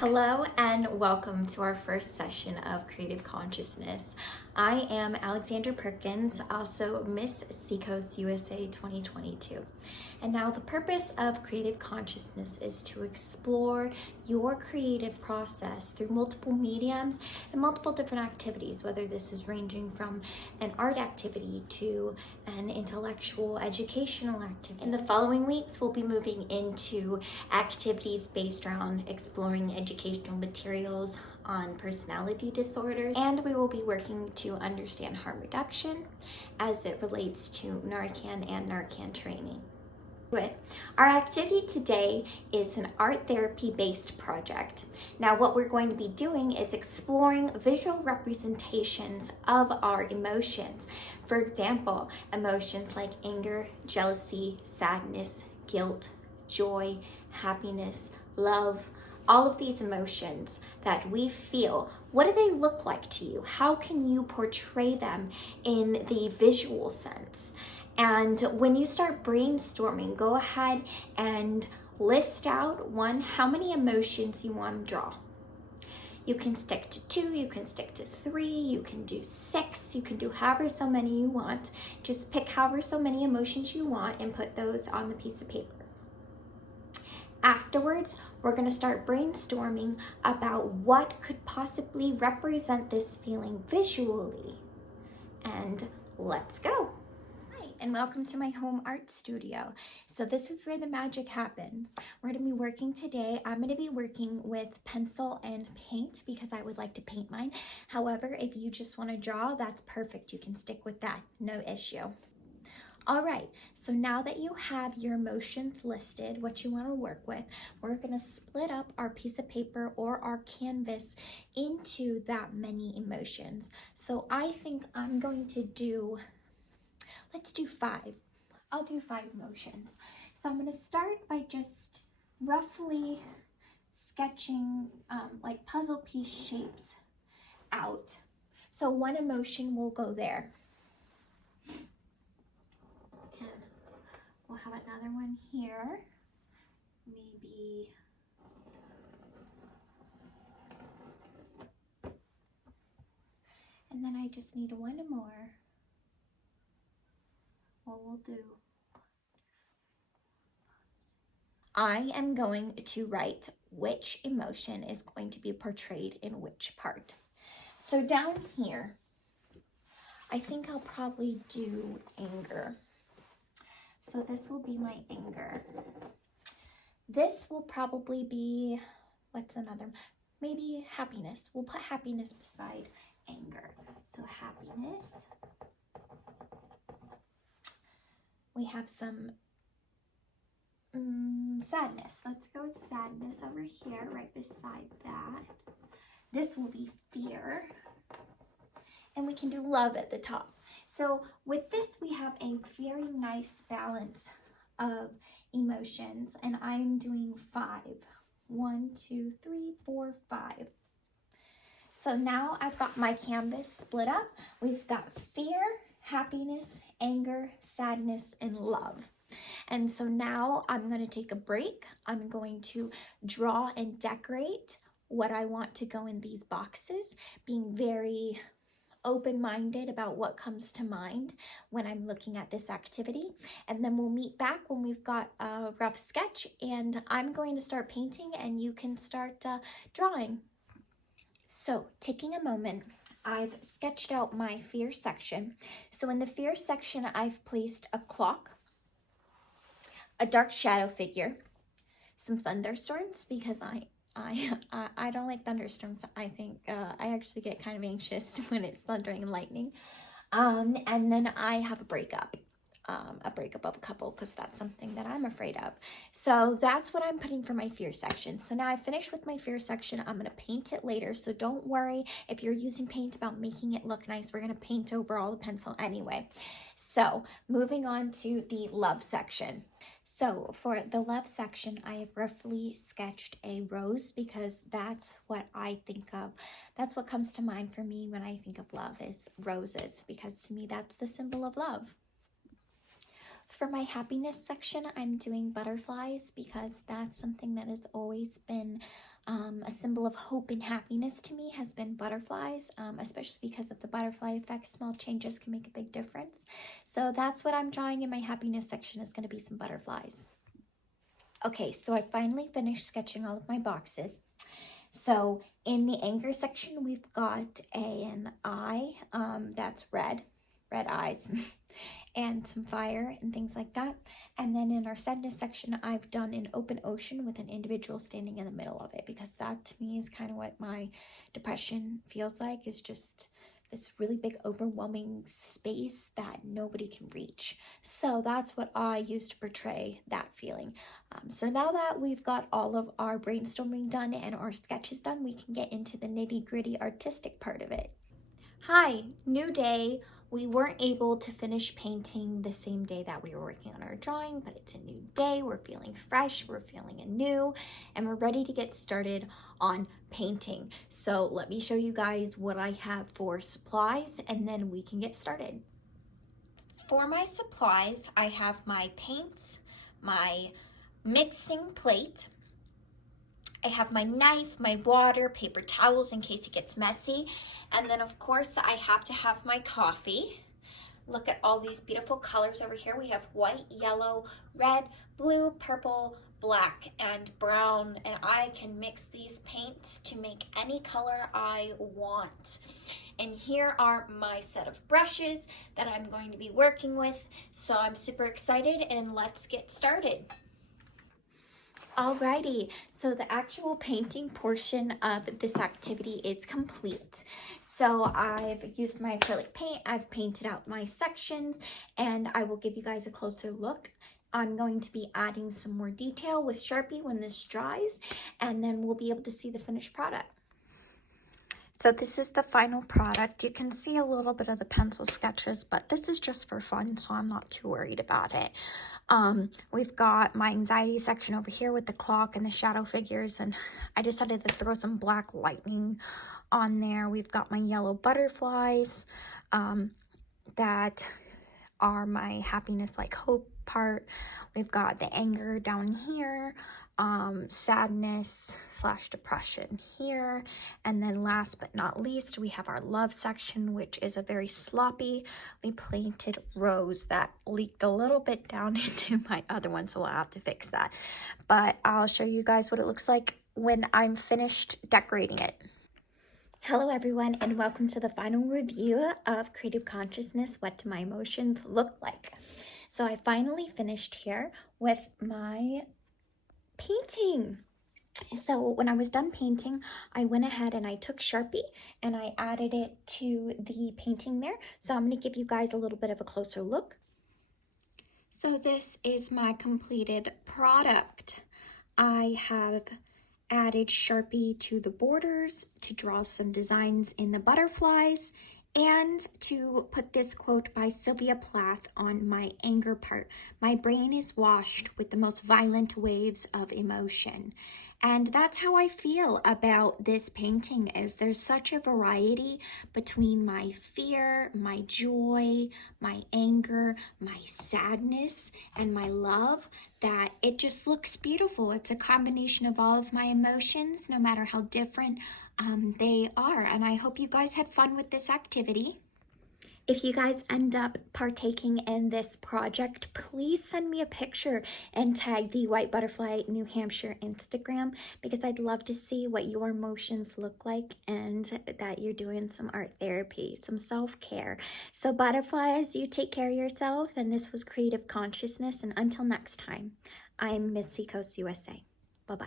Hello and welcome to our first session of Creative Consciousness. I am Alexandra Perkins, also Miss Seacoast USA 2022. And now the purpose of Creative Consciousness is to explore your creative process through multiple mediums and multiple different activities, whether this is ranging from an art activity to an intellectual educational activity. In the following weeks, we'll be moving into activities based around exploring educational materials on personality disorders, and we will be working to understand harm reduction as it relates to Narcan and Narcan training. Our activity today is an art therapy based project. Now what we're going to be doing is exploring visual representations of our emotions. For example, emotions like anger, jealousy, sadness, guilt, joy, happiness, love, all of these emotions that we feel. What do they look like to you? How can you portray them in the visual sense? And when you start brainstorming, go ahead and list out how many emotions you want to draw. You can stick to 2, you can stick to 3, you can do 6, you can do however so many you want. Just pick however so many emotions you want and put those on the piece of paper. Afterwards, we're going to start brainstorming about what could possibly represent this feeling visually. And let's go. And welcome to my home art studio. So this is where the magic happens. We're going to be working today. I'm going to be working with pencil and paint because I would like to paint mine. However, if you just want to draw, that's perfect. You can stick with that, no issue. All right, so now that you have your emotions listed, what you want to work with, we're going to split up our piece of paper or our canvas into that many emotions. So I think I'm going to let's do 5. I'll do 5 emotions. So I'm going to start by just roughly sketching like puzzle piece shapes out. So one emotion will go there. And we'll have another one here. Maybe and then I just need one more. What we'll do, I am going to write which emotion is going to be portrayed in which part. So down here, I think I'll probably do anger. So this will be my anger. This will probably be, what's another? Maybe happiness. We'll put happiness beside anger. So happiness. We have some sadness. Let's go with sadness over here, right beside that. This will be fear. And we can do love at the top. So with this, we have a very nice balance of emotions, and I'm doing 5. 1, 2, 3, 4, 5. So now I've got my canvas split up. We've got fear, happiness, anger, sadness, and love. And so now I'm going to take a break. I'm going to draw and decorate what I want to go in these boxes, being very open-minded about what comes to mind when I'm looking at this activity. And then we'll meet back when we've got a rough sketch, and I'm going to start painting and you can start drawing. So taking a moment, I've sketched out my fear section. So in the fear section, I've placed a clock, a dark shadow figure, some thunderstorms because I don't like thunderstorms. I think I actually get kind of anxious when it's thundering and lightning. And then I have a breakup of a couple because that's something that I'm afraid of. So that's what I'm putting for my fear section. So now I finished with my fear section. I'm going to paint it later. So don't worry if you're using paint about making it look nice. We're going to paint over all the pencil anyway. So moving on to the love section. So for the love section, I have roughly sketched a rose because that's what I think of. That's what comes to mind for me when I think of love is roses, because to me, that's the symbol of love. For my happiness section, I'm doing butterflies because that's something that has always been A symbol of hope and happiness to me has been butterflies, especially because of the butterfly effect. Small changes can make a big difference. So that's what I'm drawing in my happiness section, is going to be some butterflies. Okay, so I finally finished sketching all of my boxes. So in the anger section, we've got an eye that's red eyes, and some fire and things like that. And then in our sadness section, I've done an open ocean with an individual standing in the middle of it, because that to me is kind of what my depression feels like, is just this really big overwhelming space that nobody can reach. So that's what I use to portray that feeling. So now that we've got all of our brainstorming done and our sketches done, we can get into the nitty-gritty artistic part of it. Hi, new day. We weren't able to finish painting the same day that we were working on our drawing, but it's a new day. We're feeling fresh, we're feeling anew, and we're ready to get started on painting. So let me show you guys what I have for supplies, and then we can get started. For my supplies, I have my paints, my mixing plate, I have my knife, my water, paper towels in case it gets messy. And then of course I have to have my coffee. Look at all these beautiful colors over here. We have white, yellow, red, blue, purple, black, and brown. And I can mix these paints to make any color I want. And here are my set of brushes that I'm going to be working with. So I'm super excited, and let's get started. Alrighty, so the actual painting portion of this activity is complete. So I've used my acrylic paint, I've painted out my sections, and I will give you guys a closer look. I'm going to be adding some more detail with Sharpie when this dries, and then we'll be able to see the finished product. So this is the final product. You can see a little bit of the pencil sketches, but this is just for fun, so I'm not too worried about it. We've got my anxiety section over here with the clock and the shadow figures, and I decided to throw some black lightning on there. We've got my yellow butterflies that are my happiness, like hope part. We've got the anger down here, sadness / depression here, and then last but not least, we have our love section, which is a very sloppily painted rose that leaked a little bit down into my other one, so we'll have to fix that. But I'll show you guys what it looks like when I'm finished decorating it. Hello everyone, and welcome to the final review of Creative Consciousness, What Do My Emotions Look Like? So I finally finished here with my painting. So when I was done painting, I went ahead and I took Sharpie and I added it to the painting there. So I'm going to give you guys a little bit of a closer look. So this is my completed product. I have added Sharpie to the borders to draw some designs in the butterflies, and to put this quote by Sylvia Plath on my anger part. My brain is washed with the most violent waves of emotion. And that's how I feel about this painting, is there's such a variety between my fear, my joy, my anger, my sadness, and my love, that it just looks beautiful. It's a combination of all of my emotions, no matter how different they are. And I hope you guys had fun with this activity. If you guys end up partaking in this project, please send me a picture and tag the White Butterfly New Hampshire Instagram, because I'd love to see what your emotions look like and that you're doing some art therapy, some self-care. So butterflies, you take care of yourself, and this was Creative Consciousness, and until next time, I'm Miss Seacoast USA. Bye-bye.